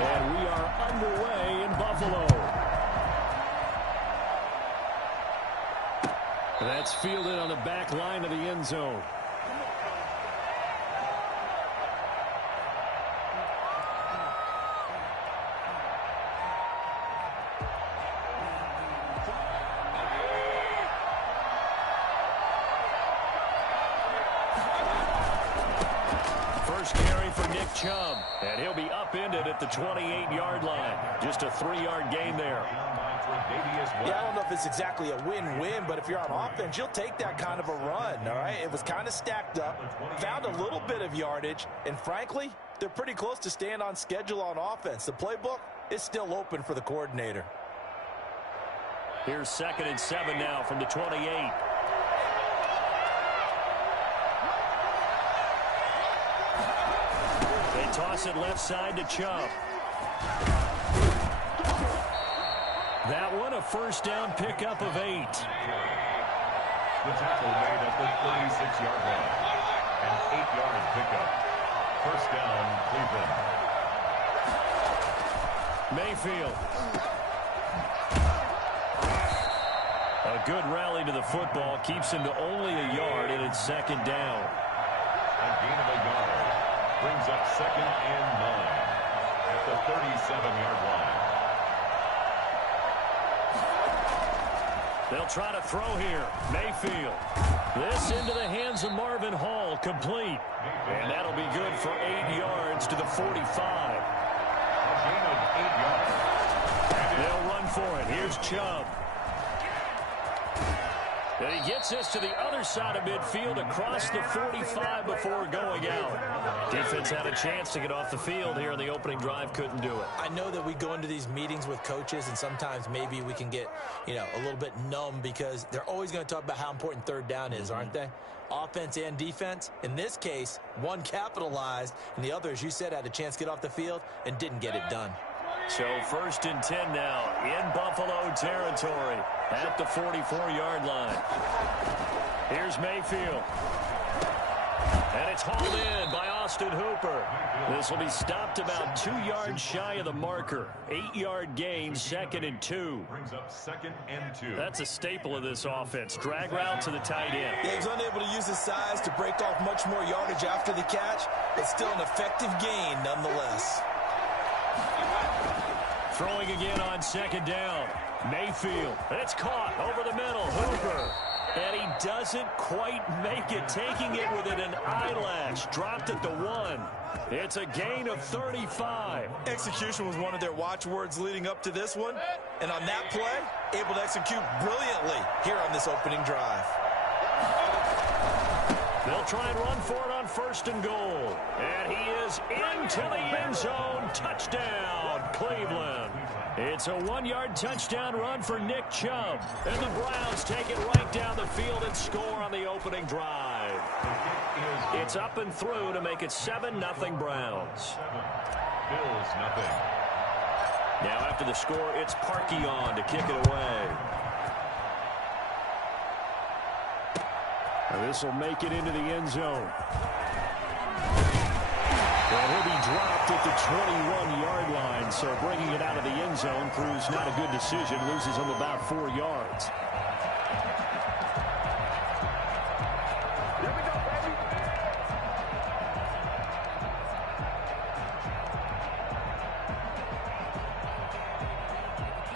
And we are underway in Buffalo. That's fielded on the back line of the end zone. First carry for Nick Chubb, and he'll be upended at the 28-yard line. Just a 3-yard gain there. Yeah, I don't know if it's exactly a win-win, but if you're on offense, you'll take that kind of a run, all right? It was kind of stacked up, found a little bit of yardage, and frankly, they're pretty close to staying on schedule on offense. The playbook is still open for the coordinator. Here's 2nd and 7 now from the 28. They toss it left side to Chubb. That one a first down pickup of 8. The tackle made at the 36-yard line. An 8-yard pickup. First down, Cleveland. Mayfield. A good rally to the football. Keeps him to only a yard, and it's 2nd down. A gain of a yard. Brings up 2nd and 9 at the 37-yard line. They'll try to throw here. Mayfield. This into the hands of Marvin Hall. Complete. And that'll be good for 8 yards to the 45. A gain of 8 yards. They'll run for it. Here's Chubb. And he gets this to the other side of midfield across the 45 before going out. Defense had a chance to get off the field here in the opening drive. Couldn't do it. I know that we go into these meetings with coaches, and sometimes maybe we can get, a little bit numb because they're always going to talk about how important 3rd down is, aren't they? Offense and defense. In this case, one capitalized, and the other, as you said, had a chance to get off the field and didn't get it done. So 1st and 10 now in Buffalo territory at the 44-yard line. Here's Mayfield. And it's hauled in by Austin Hooper. This will be stopped about 2 yards shy of the marker. 8-yard gain, 2nd and 2. Brings up 2nd and 2. That's a staple of this offense. Drag route to the tight end. Yeah, he's unable to use his size to break off much more yardage after the catch, but still an effective gain nonetheless. Throwing again on 2nd down. Mayfield. And it's caught over the middle. Hooper. And he doesn't quite make it. Taking it within an eyelash. Dropped at the 1. It's a gain of 35. Execution was one of their watchwords leading up to this one. And on that play, able to execute brilliantly here on this opening drive. They'll try and run for it on 1st and goal. And he is into the end zone. Touchdown, Cleveland. It's a 1-yard touchdown run for Nick Chubb. And the Browns take it right down the field and score on the opening drive. It's up and through to make it 7-0 Browns. Bills nothing. Now after the score, it's Parkey on to kick it away. And this will make it into the end zone. Well, he'll be dropped at the 21-yard line, so bringing it out of the end zone proves not a good decision. Loses him about 4 yards.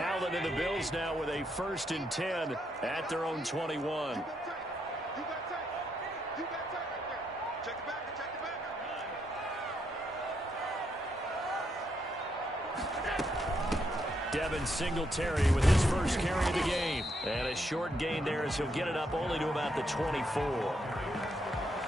Allen and the Bills now with a 1st and 10 at their own 21. Devin Singletary with his first carry of the game. And a short gain there as he'll get it up only to about the 24.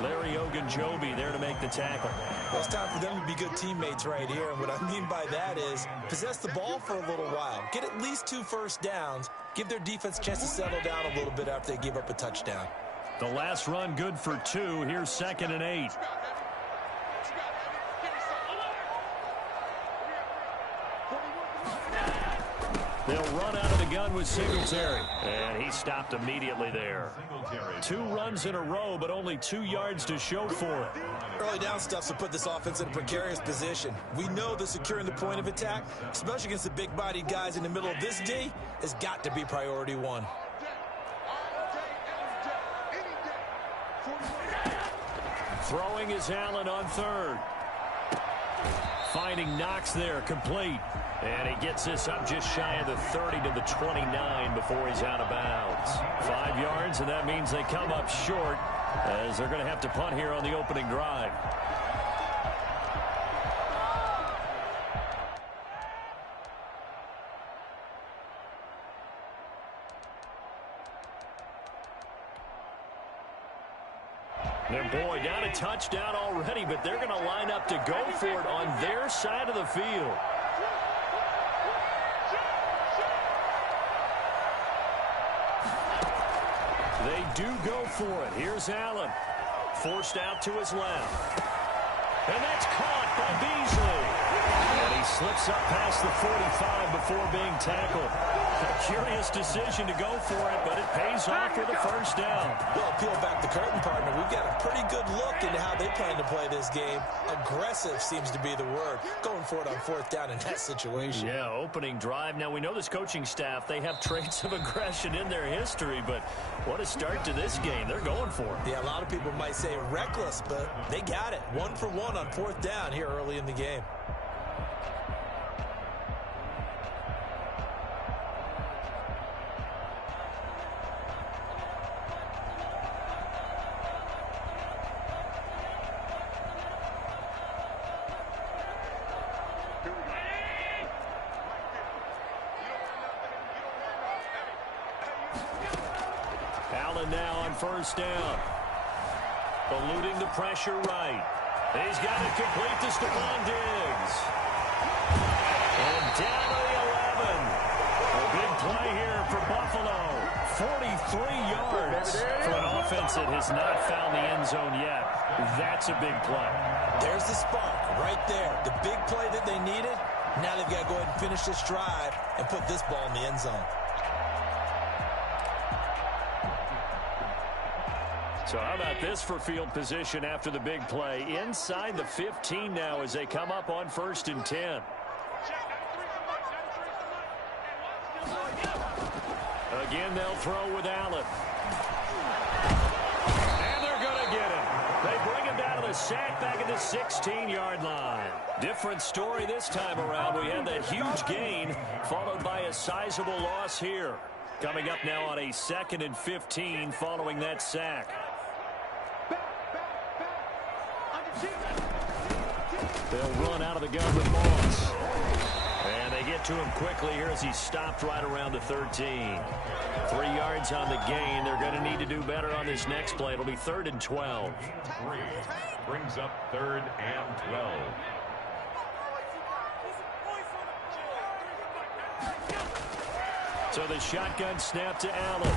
Larry Ogunjobi there to make the tackle. Well, it's time for them to be good teammates right here. And what I mean by that is possess the ball for a little while. Get at least 2 first downs. Give their defense a chance to settle down a little bit after they give up a touchdown. The last run good for 2. Here's 2nd and 8. They'll run out of the gun with Singletary. And he stopped immediately there. 2 runs in a row, but only 2 yards to show for it. Early down stuff to put this offense in a precarious position. We know that securing the point of attack, especially against the big-bodied guys in the middle of this D, has got to be priority 1. Throwing is Allen on third. Finding Knox there, complete. And he gets this up just shy of the 30 to the 29 before he's out of bounds. 5 yards, and that means they come up short as they're going to have to punt here on the opening drive. And boy, down a touchdown already, but they're going to line up to go for it on their side of the field. They do go for it. Here's Allen. Forced out to his left. And that's caught by Beasley. And he slips up past the 45 before being tackled. A curious decision to go for it, but it pays off with a first down. Well, peel back the curtain, partner. We've got a pretty good look into how they plan to play this game. Aggressive seems to be the word. Going for it on 4th down in that situation. Yeah, opening drive. Now, we know this coaching staff, they have traits of aggression in their history, but what a start to this game. They're going for it. Yeah, a lot of people might say reckless, but they got it. 1 for 1 on 4th down here early in the game. Allen now on first down. Eluding the pressure right. He's got it complete to Stephon Diggs. And down to the 11. A big play here for Buffalo. 43 yards for an offense that has not found the end zone yet. That's a big play. There's the spark right there. The big play that they needed. Now they've got to go ahead and finish this drive and put this ball in the end zone. So how about this for field position after the big play? Inside the 15 now as they come up on 1st and 10. Again, they'll throw with Allen. And they're going to get him. They bring him down to the sack back at the 16-yard line. Different story this time around. We had that huge gain followed by a sizable loss here. Coming up now on a 2nd and 15 following that sack. They'll run out of the gun with Moss. And they get to him quickly here as he's stopped right around the 13. 3 yards on the gain. They're going to need to do better on this next play. It'll be 3rd and 12. Brings up 3rd and 12. So the shotgun snap to Allen.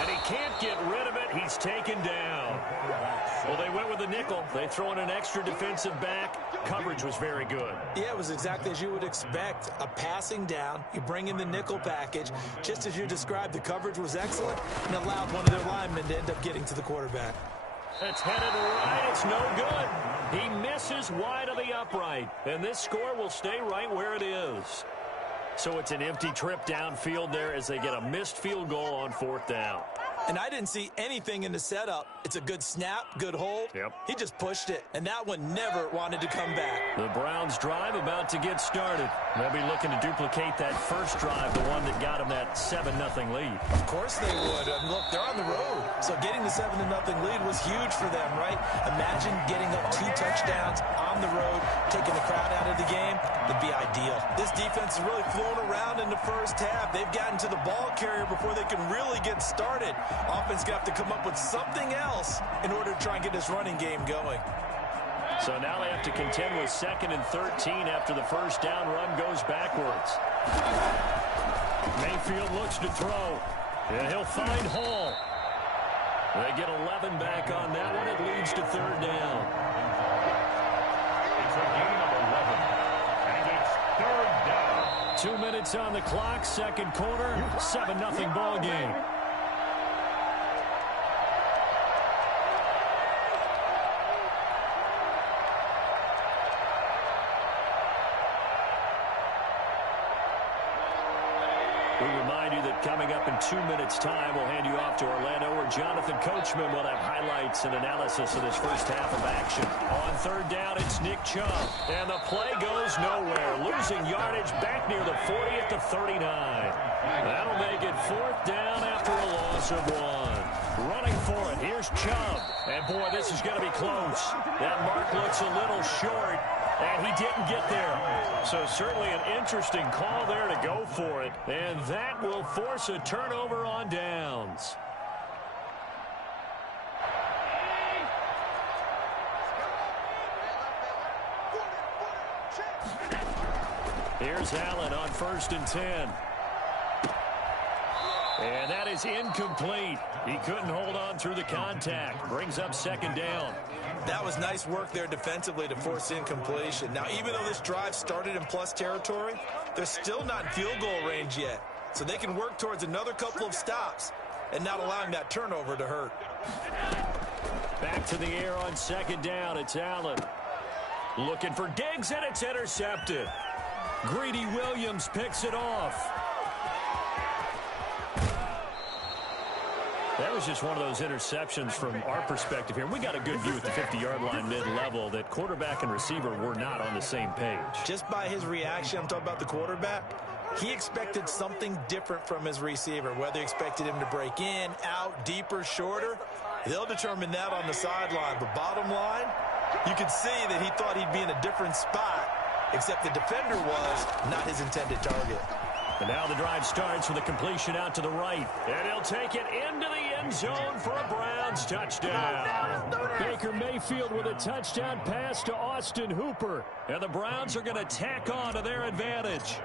And he can't get rid of it. He's taken down. Well, they went with the nickel. They throw in an extra defensive back. Coverage was very good. Yeah, it was exactly as you would expect. A passing down. You bring in the nickel package. Just as you described, the coverage was excellent and allowed one of their linemen to end up getting to the quarterback. It's headed right. It's no good. He misses wide of the upright. And this score will stay right where it is. So it's an empty trip downfield there as they get a missed field goal on 4th down. And I didn't see anything in the setup. It's a good snap, good hold. Yep. He just pushed it, and that one never wanted to come back. The Browns drive about to get started. They'll be looking to duplicate that first drive, the one that got them that 7-0 lead. Of course they would. And look, they're on the road. So getting the 7-0 lead was huge for them, right? Imagine getting up 2 touchdowns on the road, taking the crowd out of the game. It'd be ideal. This defense is really flown around in the first half. They've gotten to the ball carrier before they can really get started. Offense got to come up with something else in order to try and get this running game going. So now they have to contend with 2nd and 13 after the first down run goes backwards. Mayfield looks to throw. And he'll find Hall. They get 11 back on that one. It leads to 3rd down. It's a gain of 11. And it's 3rd down. 2 minutes on the clock, second quarter, 7-0 ball game. We remind you that coming up in 2 minutes' time, we'll hand you off to Orlando, where Jonathan Coachman will have highlights and analysis of this first half of action. On third down, it's Nick Chubb, and the play goes nowhere. Losing yardage back near the 40 at the 39. That'll make it fourth down after a loss of 1. Running for it, here's Chubb. And boy, this is going to be close. That mark looks a little short. And he didn't get there. So certainly an interesting call there to go for it. And that will force a turnover on downs. Here's Allen on 1st and 10. And that is incomplete. He couldn't hold on through the contact. Brings up second down. That was nice work there defensively to force incompletion. Now, even though this drive started in plus territory, they're still not in field goal range yet. So they can work towards another couple of stops and not allowing that turnover to hurt. Back to the air on second down. It's Allen. Looking for Diggs, and it's intercepted. Greedy Williams picks it off. That was just one of those interceptions from our perspective here. We got a good view at the 50-yard line mid-level that quarterback and receiver were not on the same page. Just by his reaction, I'm talking about the quarterback, he expected something different from his receiver, whether he expected him to break in, out, deeper, shorter. They'll determine that on the sideline. But bottom line, you could see that he thought he'd be in a different spot, except the defender was not his intended target. And now the drive starts with a completion out to the right. And he'll take it into the end zone for a Browns touchdown. Baker Mayfield with a touchdown pass to Austin Hooper. And the Browns are going to tack on to their advantage.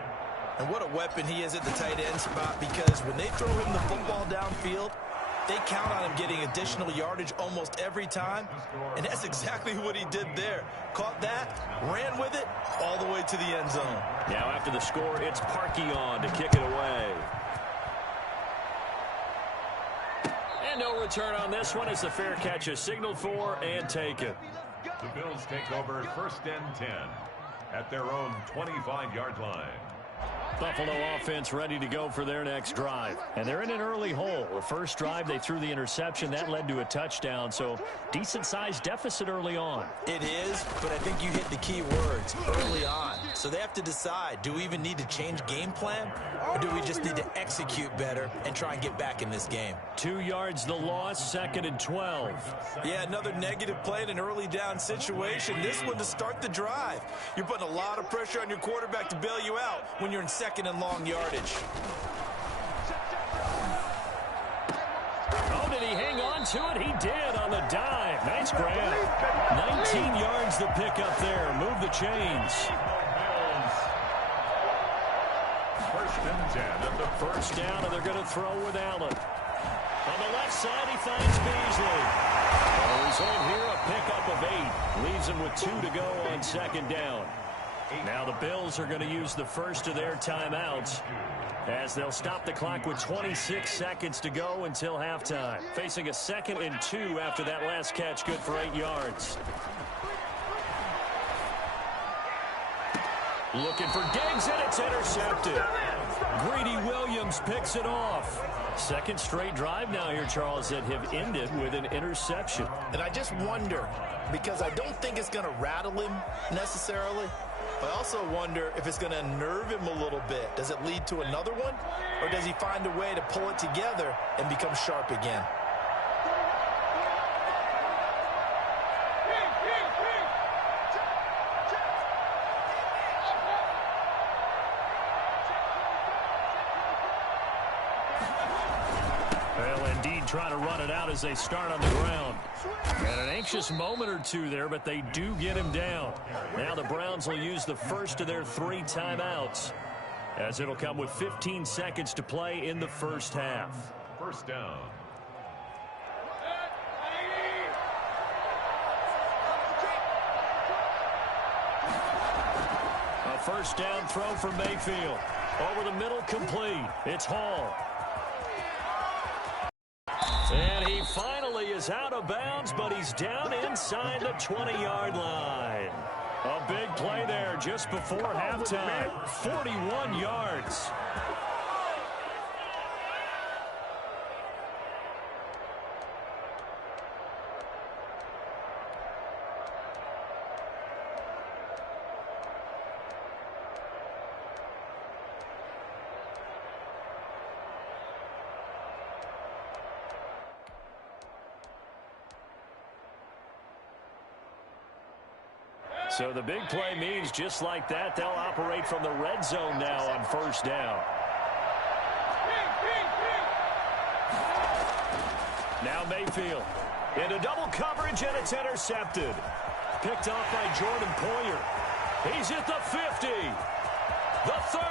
And what a weapon he is at the tight end spot, because when they throw him the football downfield, they count on him getting additional yardage almost every time. And that's exactly what he did there. Caught that, ran with it, all the way to the end zone. Now after the score, it's Parkey on to kick it away. And no return on this one as the fair catch is signaled for and taken. The Bills take over 1st and 10 at their own 25-yard line. Buffalo offense ready to go for their next drive. And they're in an early hole. The first drive, they threw the interception. That led to a touchdown. So decent-sized deficit early on. It is, but I think you hit the key words, early on. So they have to decide, do we even need to change game plan? Or do we just need to execute better and try and get back in this game? 2 yards the loss, 2nd and 12. Yeah, another negative play in an early down situation. This one to start the drive. You're putting a lot of pressure on your quarterback to bail you out when you're in 2nd and long yardage. Oh, did he hang on to it? He did on the dive. Nice grab. 19 yards to pick up there. Move the chains. 1st and 10 at the First down, and they're going to throw with Allen. On the left side, he finds Beasley. The result here, a pickup of 8. Leaves him with 2 to go on 2nd down. Now the Bills are going to use the first of their timeouts as they'll stop the clock with 26 seconds to go until halftime. Facing a 2nd and 2 after that last catch, good for 8 yards. Looking for Diggs, and it's intercepted. Greedy Williams picks it off. 2nd straight drive now here, Charles, that have ended with an interception. And I just wonder, because I don't think it's going to rattle him necessarily, I also wonder if it's going to unnerve him a little bit. Does it lead to another one? Or does he find a way to pull it together and become sharp again? Well, indeed, trying to run it out as they start on the ground. And an anxious moment or two there, but they do get him down. Now the Browns will use the first of their 3 timeouts, as it'll come with 15 seconds to play in the first half. 1st down. A first down throw from Mayfield. Over the middle, complete. It's Hall. And he finally is out of bounds, but he's down inside the 20-yard line. A big play there just before halftime. 41 yards. So the big play means just like that, they'll operate from the red zone now on first down. Now Mayfield into double coverage, and it's intercepted. Picked off by Jordan Poyer. He's at the 50, the 30,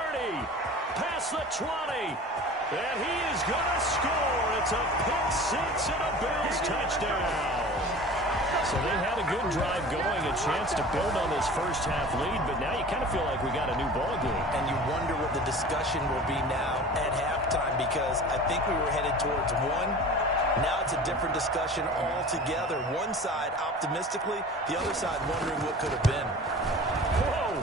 past the 20, and he is going to score. It's a pick six and a Bills touchdown. So they had a good drive going, a chance to build on this first half lead, but now you kind of feel like we got a new ball game. And you wonder what the discussion will be now at halftime, because I think we were headed towards one. Now it's a different discussion altogether. One side optimistically, the other side wondering what could have been. Whoa!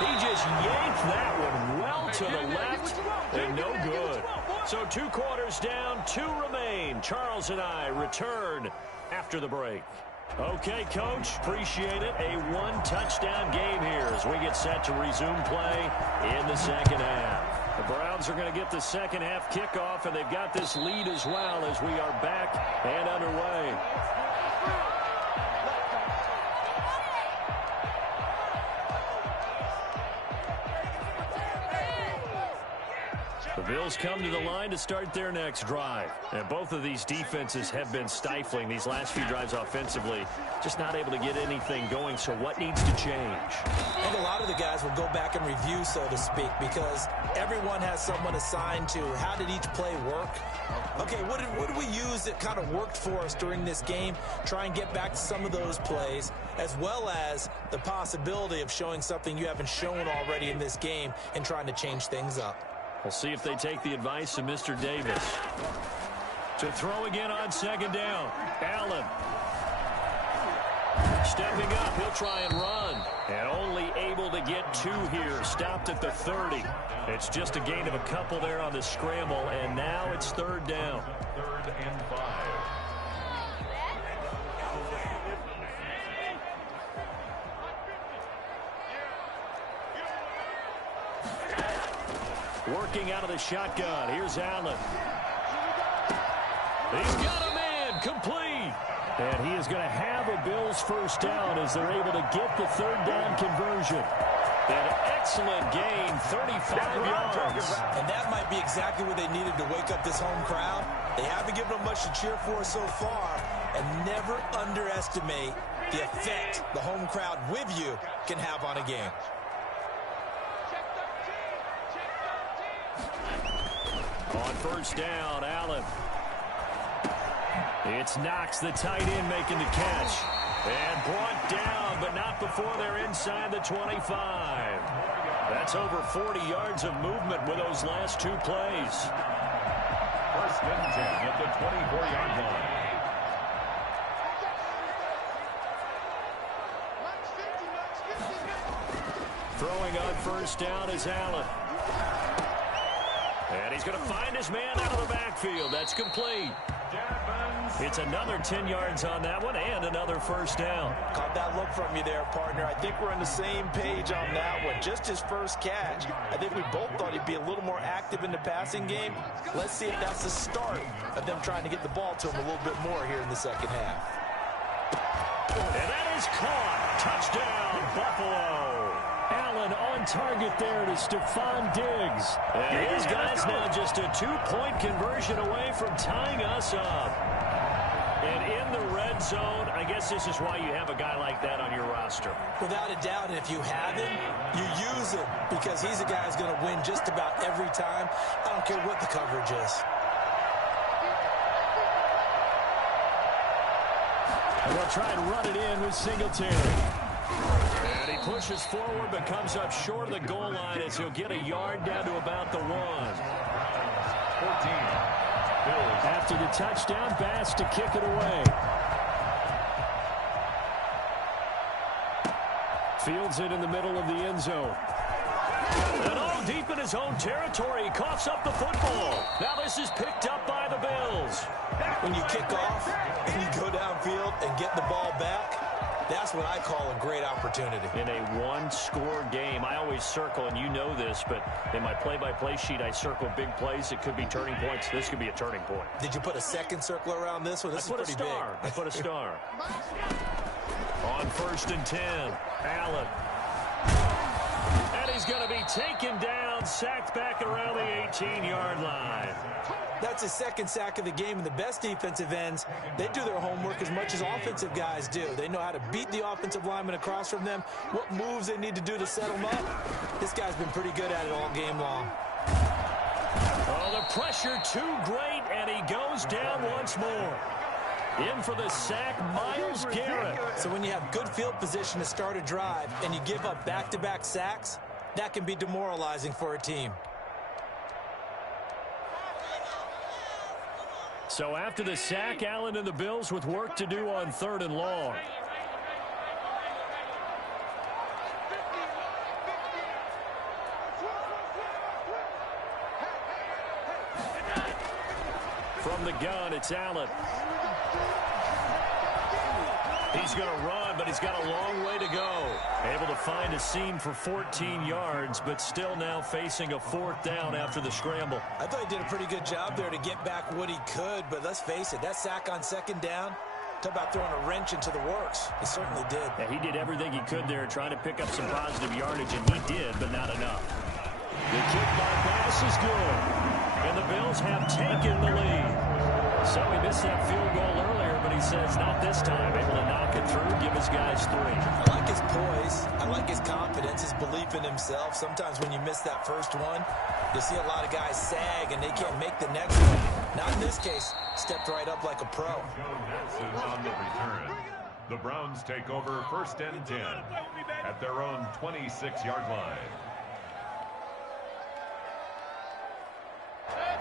He just yanked that one well to the left, and no good. So 2 quarters down, 2 remain. Charles and I return after the break. Okay, Coach, appreciate it. A 1-touchdown game here as we get set to resume play in the second half. The Browns are going to get the second half kickoff, and they've got this lead as well as we are back and underway. The Bills come to the line to start their next drive. And both of these defenses have been stifling these last few drives offensively. Just not able to get anything going, so what needs to change? I think a lot of the guys will go back and review, so to speak, because everyone has someone assigned to how did each play work. Okay, what did we use that kind of worked for us during this game? Try and get back to some of those plays, as well as the possibility of showing something you haven't shown already in this game and trying to change things up. We'll see if they take the advice of Mr. Davis. To throw again on second down. Allen. Stepping up, he'll try and run. And only able to get 2 here. Stopped at the 30. It's just a gain of a couple there on the scramble, and now it's 3rd down. 3rd and 5. Working out of the shotgun. Here's Allen. He's got a man. Complete. And he is going to have a Bills first down as they're able to get the 3rd down conversion. An excellent gain, 35 yards. And that might be exactly what they needed to wake up this home crowd. They haven't given them much to cheer for so far. And never underestimate the effect the home crowd with you can have on a game. On first down, Allen. It's Knox, the tight end, making the catch. And brought down, but not before they're inside the 25. That's over 40 yards of movement with those last 2 plays. 1st and 10 at the 24-yard line. Throwing on first down is Allen. And he's going to find his man out of the backfield. That's complete. It's another 10 yards on that one and another first down. Caught that look from you there, partner. I think we're on the same page on that one. Just his first catch. I think we both thought he'd be a little more active in the passing game. Let's see if that's the start of them trying to get the ball to him a little bit more here in the second half. And that is caught. Touchdown, Buffalo. Allen on target there to Stephon Diggs. And his guys now just a 2-point conversion away from tying us up. And in the red zone, I guess this is why you have a guy like that on your roster. Without a doubt, and if you have him, you use him because he's a guy who's going to win just about every time. I don't care what the coverage is. And they'll try and run it in with Singletary. And he pushes forward but comes up short of the goal line as he'll get a yard down to about the 1. 14. Bills. After the touchdown, Bass to kick it away. Fields it in the middle of the end zone. And all deep in his own territory, he coughs up the football. Now this is picked up by the Bills. When you kick off and you go downfield and get the ball back, that's what I call a great opportunity. In a one-score game, I always circle, and you know this, but in my play-by-play sheet, I circle big plays. It could be turning points. This could be a turning point. Did you put a second circle around this one? This is pretty big. I put a star. On 1st and 10, Allen. And he's going to be taken down, sacked back around the 18-yard line. That's his second sack of the game, and the best defensive ends, they do their homework as much as offensive guys do. They know how to beat the offensive lineman across from them, what moves they need to do to set them up. This guy's been pretty good at it all game long. Oh, the pressure too great, and he goes down once more. In for the sack, Myles Garrett. So when you have good field position to start a drive and you give up back-to-back sacks, that can be demoralizing for a team. So after the sack, Allen and the Bills with work to do on 3rd and long. From the gun, it's Allen. He's going to run, but he's got a long way to go. Able to find a seam for 14 yards, but still now facing a 4th down after the scramble. I thought he did a pretty good job there to get back what he could, but let's face it, that sack on 2nd down, talk about throwing a wrench into the works. He certainly did. Yeah, he did everything he could there trying to pick up some positive yardage, and he did, but not enough. The kick by Bass is good, and the Bills have taken the lead. So he missed that field goal earlier, but he says not this time. Able to knock it through, give his guys 3. I like his poise. I like his confidence, his belief in himself. Sometimes when you miss that first one, you see a lot of guys sag and they can't make the next one. Not in this case. Stepped right up like a pro. On the return. The Browns take over 1st and 10 at their own 26-yard line.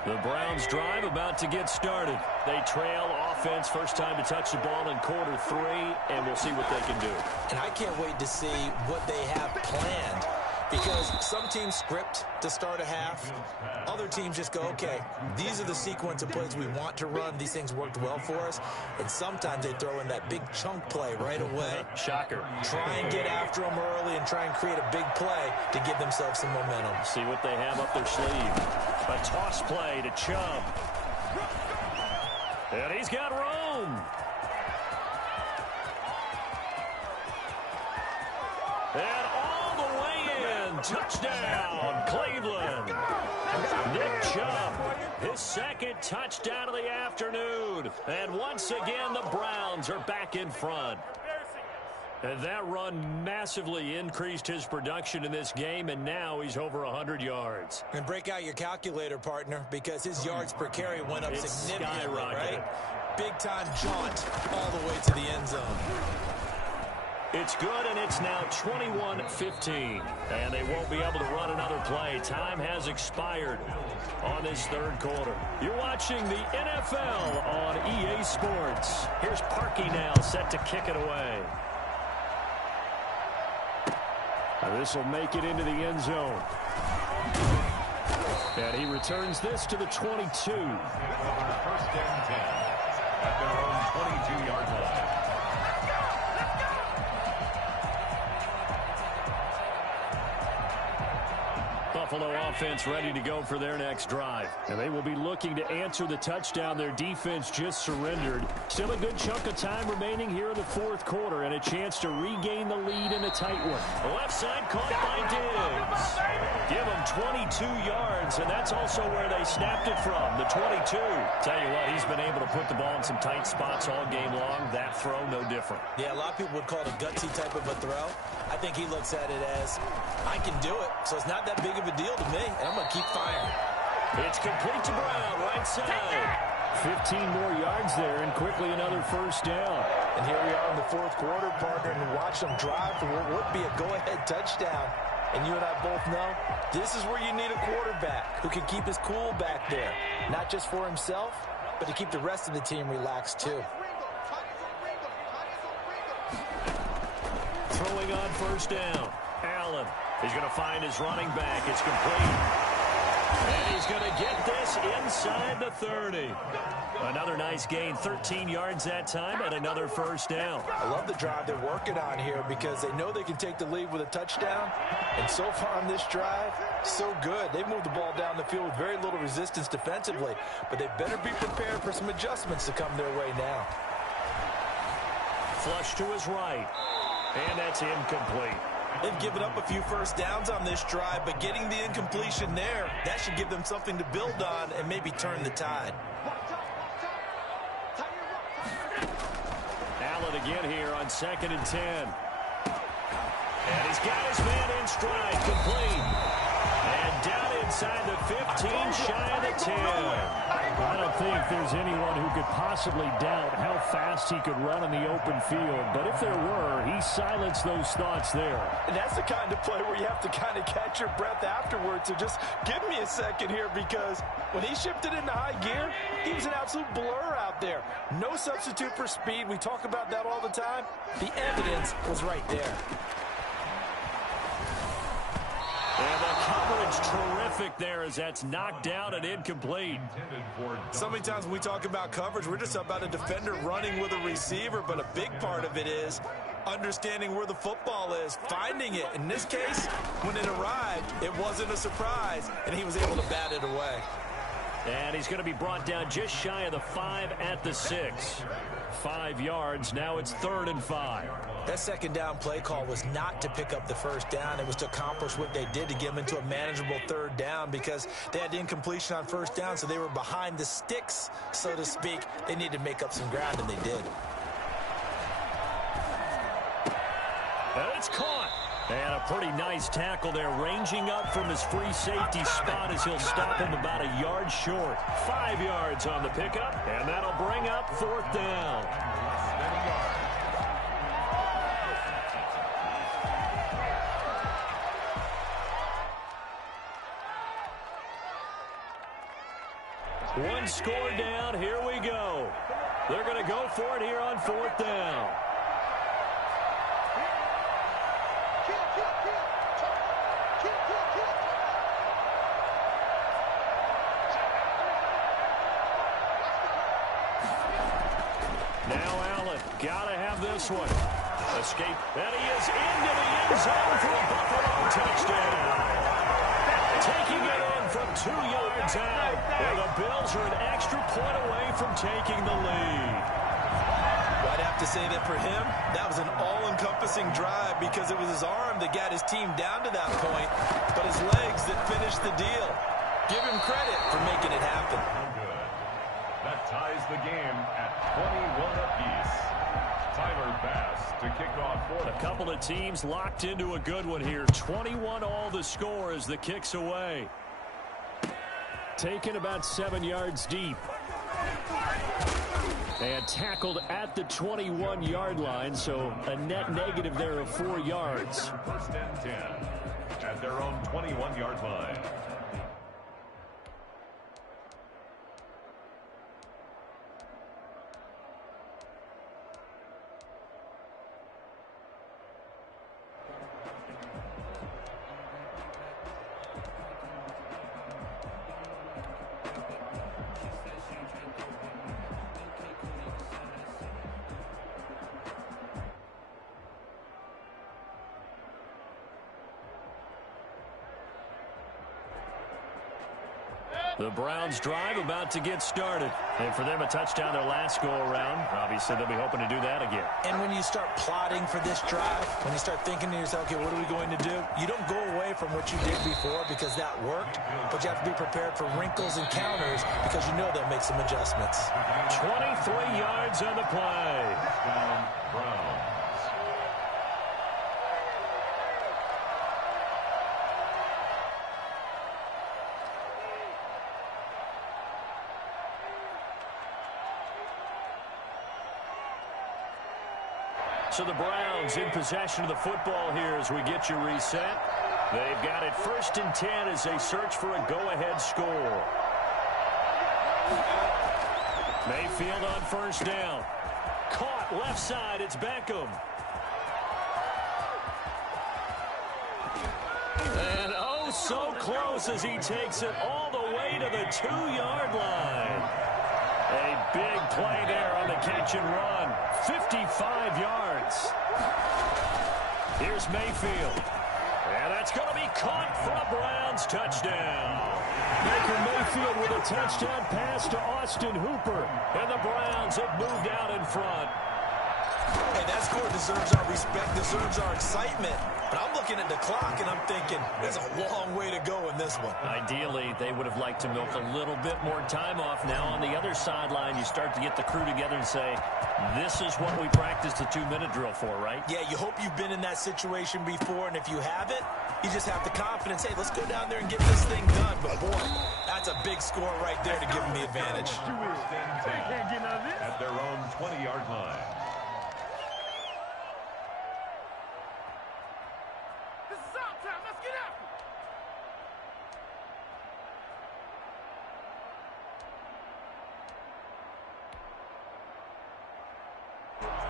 The Browns drive about to get started. They trail offense, first time to touch the ball in quarter 3, and we'll see what they can do. And I can't wait to see what they have planned, because some teams script to start a half. Other teams just go, okay, these are the sequence of plays we want to run. These things worked well for us. And sometimes they throw in that big chunk play right away. Shocker. Try and get after them early and try and create a big play to give themselves some momentum. See what they have up their sleeve. A toss play to Chubb. And he's got Rome. And all the way in. Touchdown, Cleveland. Nick Chubb, his 2nd touchdown of the afternoon. And once again, the Browns are back in front. And that run massively increased his production in this game, and now he's over 100 yards. And break out your calculator, partner, because his yards per carry went up significantly, right? Big-time jaunt all the way to the end zone. It's good, and it's now 21-15. And they won't be able to run another play. Time has expired on this 3rd quarter. You're watching the NFL on EA Sports. Here's Parkey now, set to kick it away. This will make it into the end zone. And he returns this to the 22. 1st and 10 at their own 22-yard line. Buffalo offense ready to go for their next drive. And they will be looking to answer the touchdown their defense just surrendered. Still a good chunk of time remaining here in the 4th quarter and a chance to regain the lead in a tight one. The left side caught by Diggs. Give him 22 yards, and that's also where they snapped it from, the 22. Tell you what, he's been able to put the ball in some tight spots all game long. That throw, no different. Yeah, a lot of people would call it a gutsy type of a throw. I think he looks at it as, I can do it, so it's not that big of a deal to me, and I'm going to keep firing. It's complete to Brown, right side. 15 more yards there, and quickly another first down. And here we are in the fourth quarter, partner, and watch them drive for what would be a go-ahead touchdown. And you and I both know this is where you need a quarterback who can keep his cool back there, not just for himself, but to keep the rest of the team relaxed too. Throwing on first down. Allen. He's going to find his running back. It's complete. And he's going to get this inside the 30. Another nice gain, 13 yards that time, and another first down. I love the drive they're working on here because they know they can take the lead with a touchdown. And so far on this drive, so good. They've moved the ball down the field with very little resistance defensively, but they better be prepared for some adjustments to come their way now. Flush to his right, and that's incomplete. They've given up a few first downs on this drive, but getting the incompletion there, that should give them something to build on and maybe turn the tide. Allen again here on 2nd and 10. And he's got his man in stride, complete. And down inside the 15, shy of the 10. I don't think there's anyone who could possibly doubt how fast he could run in the open field. But if there were, he silenced those thoughts there. And that's the kind of play where you have to kind of catch your breath afterwards. So just give me a second here, because when he shifted into high gear, he was an absolute blur out there. No substitute for speed. We talk about that all the time. The evidence was right there. And the coverage terrific there as that's knocked down and incomplete. So many times when we talk about coverage, we're just about a defender running with a receiver, but a big part of it is understanding where the football is, finding it. In this case, when it arrived, it wasn't a surprise, and he was able to bat it away. And he's going to be brought down just shy of the 5 at the 6. 5 yards. Now it's 3rd and 5. That second down play call was not to pick up the first down. It was to accomplish what they did, to get them into a manageable 3rd down, because they had incompletion on first down, so they were behind the sticks, so to speak. They needed to make up some ground, and they did. And it's caught. And a pretty nice tackle there, ranging up from his free safety spot as he'll stop him about a yard short. 5 yards on the pickup, and that'll bring up 4th down. One score down, here we go. They're going to go for it here on 4th down. Gotta have this one. Escape. And he is into the end zone for a Buffalo touchdown. Taking it in from 2 yards out. And the Bills are an extra point away from taking the lead. Well, I'd have to say that for him, that was an all-encompassing drive, because it was his arm that got his team down to that point, but his legs that finished the deal. Give him credit for making it happen. Good. That ties the game at 21 apiece. Tyler Bass to kick off for A couple of teams locked into a good one here. 21 all the score as the kick's away. Taken about 7 yards deep. And tackled at the 21-yard line, so a net negative there of 4 yards. 1st and 10 at their own 21-yard line. The Browns drive about to get started. And for them, a touchdown their last go-around. Obviously, they'll be hoping to do that again. And when you start plotting for this drive, when you start thinking to yourself, okay, what are we going to do? You don't go away from what you did before because that worked, but you have to be prepared for wrinkles and counters because you know they'll make some adjustments. 23 yards on the play. Touchdown, Browns. So the Browns in possession of the football here as we get you reset. They've got it 1st and 10 as they search for a go-ahead score. Mayfield on 1st down. Caught left side. It's Beckham. And oh, so close as he takes it all the way to the 2-yard line. A big play there on the catch and run. 55 yards. Here's Mayfield. And that's going to be caught for a Browns touchdown. Baker Mayfield with a touchdown pass to Austin Hooper. And the Browns have moved out in front. Hey, that score deserves our respect, deserves our excitement. But I'm looking at the clock, and I'm thinking, there's a long way to go in this one. Ideally, they would have liked to milk a little bit more time off. Now, on the other sideline, you start to get the crew together and say, this is what we practiced the 2-minute drill for, right? Yeah, you hope you've been in that situation before, and if you haven't, you just have the confidence, hey, let's go down there and get this thing done. But, boy, that's a big score right there to give them the advantage. At their own 20-yard line.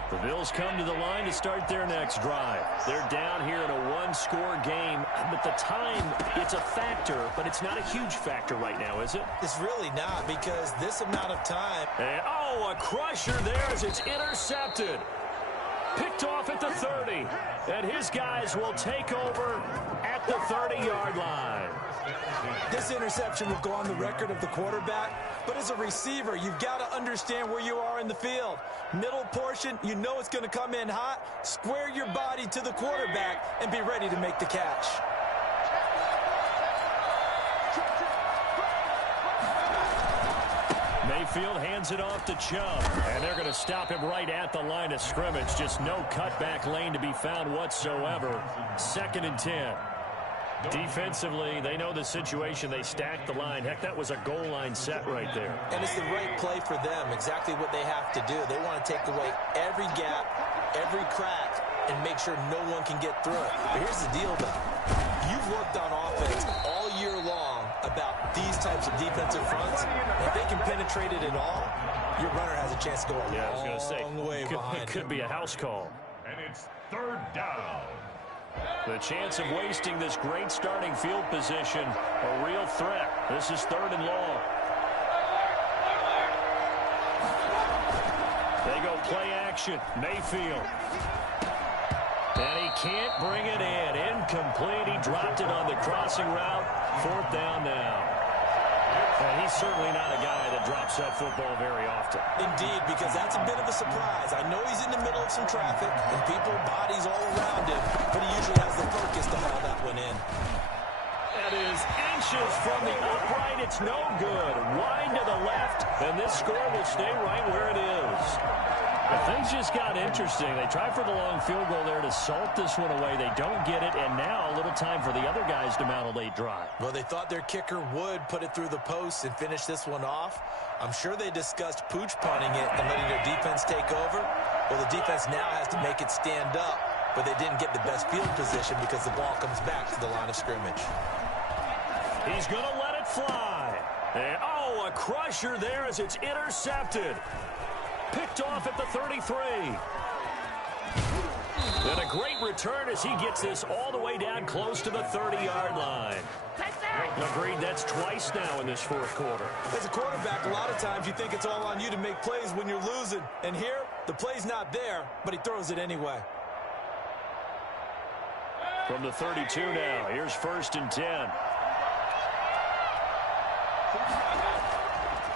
The Bills come to the line to start their next drive. They're down here in a one-score game, but the time, it's a factor, but it's not a huge factor right now, is it? It's really not, because this amount of time. And, oh, a crusher there as it's intercepted. Picked off at the 30, and his guys will take over at the 30-yard line. This interception will go on the record of the quarterback, but as a receiver, you've got to understand where you are in the field. Middle portion, you know it's going to come in hot. Square your body to the quarterback and be ready to make the catch. Mayfield hands it off to Chubb, and they're going to stop him right at the line of scrimmage. Just no cutback lane to be found whatsoever. 2nd and 10. Defensively, they know the situation. They stack the line. Heck, that was a goal line set right there. And it's the right play for them, exactly what they have to do. They want to take away every gap, every crack, and make sure no one can get through it. But here's the deal, though. You've worked on offense all year long about these types of defensive fronts. If they can penetrate it at all, your runner has a chance to go a long way behind. It could be a house call. And it's 3rd down. The chance of wasting this great starting field position, a real threat. This is 3rd and long. They go play action. Mayfield. And he can't bring it in. Incomplete. He dropped it on the crossing route. 4th down now. And he's certainly not a guy that drops that football very often. Indeed, because that's a bit of a surprise. I know he's in the middle of some traffic and people, bodies all around him, but he usually has the focus to haul that one in. That is inches from the upright. It's no good. Wide to the left, and this score will stay right where it is. But things just got interesting. They tried for the long field goal there to salt this one away. They don't get it, and now a little time for the other guys to mount a late drive. Well, they thought their kicker would put it through the post and finish this one off. I'm sure they discussed pooch punting it and letting their defense take over. Well, the defense now has to make it stand up, but they didn't get the best field position because the ball comes back to the line of scrimmage. He's going to let it fly. And, oh, a crusher there as it's intercepted. Picked off at the 33. And a great return as he gets this all the way down close to the 30-yard line. Agreed, that's twice now in this 4th quarter. As a quarterback, a lot of times you think it's all on you to make plays when you're losing. And here, the play's not there, but he throws it anyway. From the 32 now, here's 1st and 10.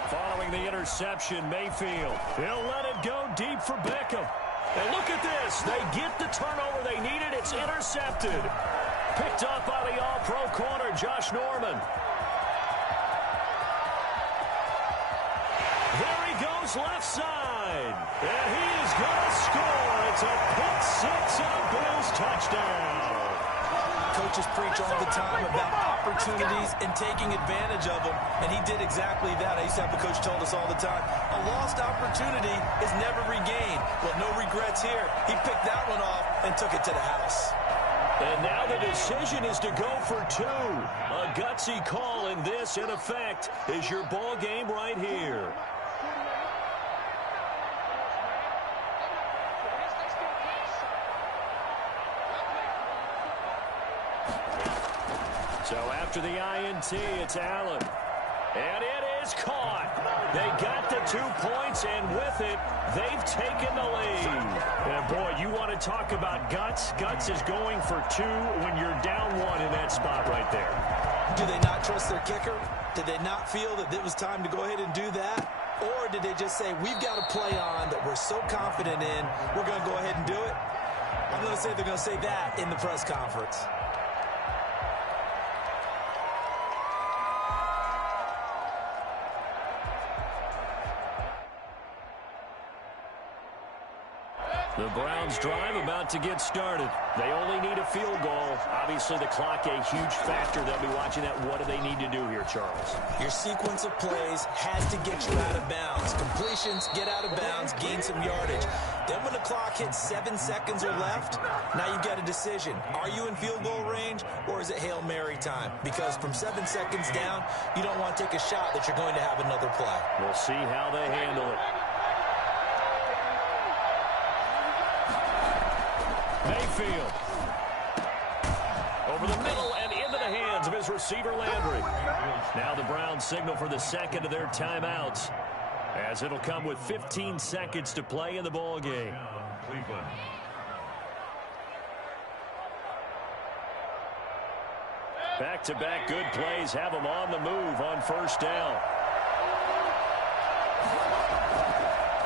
Following the interception, Mayfield. He'll let it go deep for Beckham. And look at this. They get the turnover they needed. It's intercepted. Picked up by the all-pro corner, Josh Norman. There he goes left side. And he is going to score. It's a pick six and a Bills touchdown. Coaches preach all the time about opportunities and taking advantage of them, and he did exactly that. I used to have a coach told us all the time, a lost opportunity is never regained. Well, no regrets here. He picked that one off and took it to the house. And now the decision is to go for two. A gutsy call, and this, in effect, is your ball game right here. So after the INT, it's Allen. And it is caught. They got the 2 points, and with it, they've taken the lead. And, boy, you want to talk about guts. Guts is going for two when you're down one in that spot right there. Do they not trust their kicker? Did they not feel that it was time to go ahead and do that? Or did they just say, we've got a play on that we're so confident in, we're going to go ahead and do it? I'm going to say they're going to say that in the press conference. The Browns drive about to get started. They only need a field goal. Obviously, the clock a huge factor. They'll be watching that. What do they need to do here, Charles? Your sequence of plays has to get you out of bounds. Completions, get out of bounds, gain some yardage. Then when the clock hits 7 seconds or left, now you've got a decision. Are you in field goal range, or is it Hail Mary time? Because from 7 seconds down, you don't want to take a shot that you're going to have another play. We'll see how they handle it. Mayfield. Over the middle and into the hands of his receiver, Landry. Now the Browns signal for the second of their timeouts, as it'll come with 15 seconds to play in the ball game. Cleveland. Back-to-back good plays have them on the move on first down.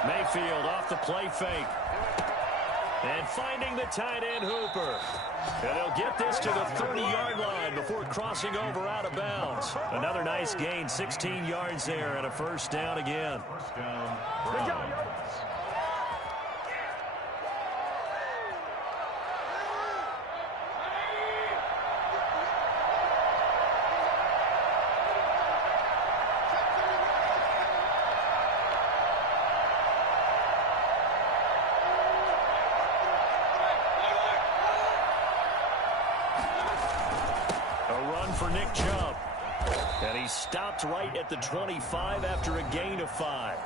Mayfield off the play fake. And finding the tight end, Hooper. And they'll get this to the 30-yard line before crossing over out of bounds. Another nice gain, 16 yards there, and a first down again. First down, Browns. For Nick Chubb. And he stopped right at the 25 after a gain of 5.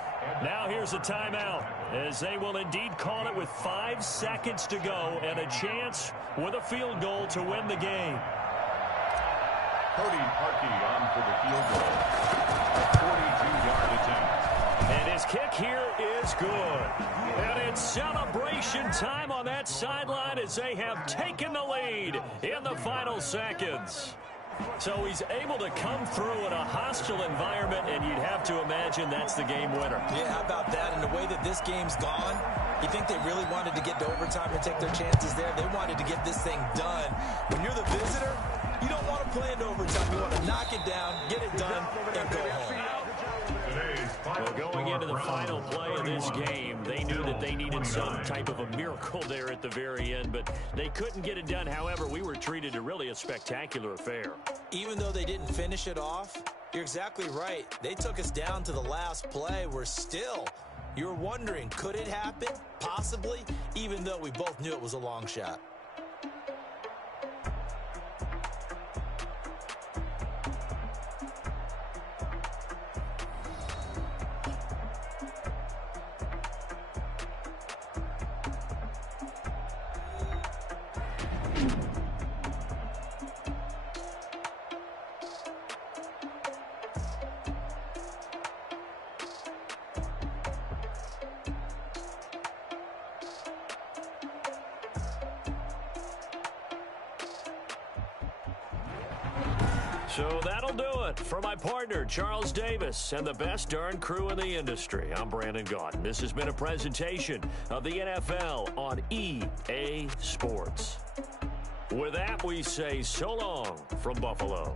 Now here's a timeout, as they will indeed call it with 5 seconds to go and a chance with a field goal to win the game. Cody Parkey on for the field goal. A 42-yard attempt. And his kick here is good. And it's celebration time on that sideline as they have taken the lead in the final seconds. So he's able to come through in a hostile environment, and you'd have to imagine that's the game winner. Yeah, how about that? And the way that this game's gone, you think they really wanted to get to overtime and take their chances there? They wanted to get this thing done. When you're the visitor, you don't want to play into overtime. You want to knock it down, get it done, and go home. Well, going into the final play of this game, they knew that they needed some type of a miracle there at the very end, but they couldn't get it done. However, we were treated to really a spectacular affair. Even though they didn't finish it off, you're exactly right. They took us down to the last play. We're still, you're wondering, could it happen? Possibly, even though we both knew it was a long shot. So that'll do it for my partner, Charles Davis, and the best darn crew in the industry. I'm Brandon Gaudin. This has been a presentation of the NFL on EA Sports. With that, we say so long from Buffalo.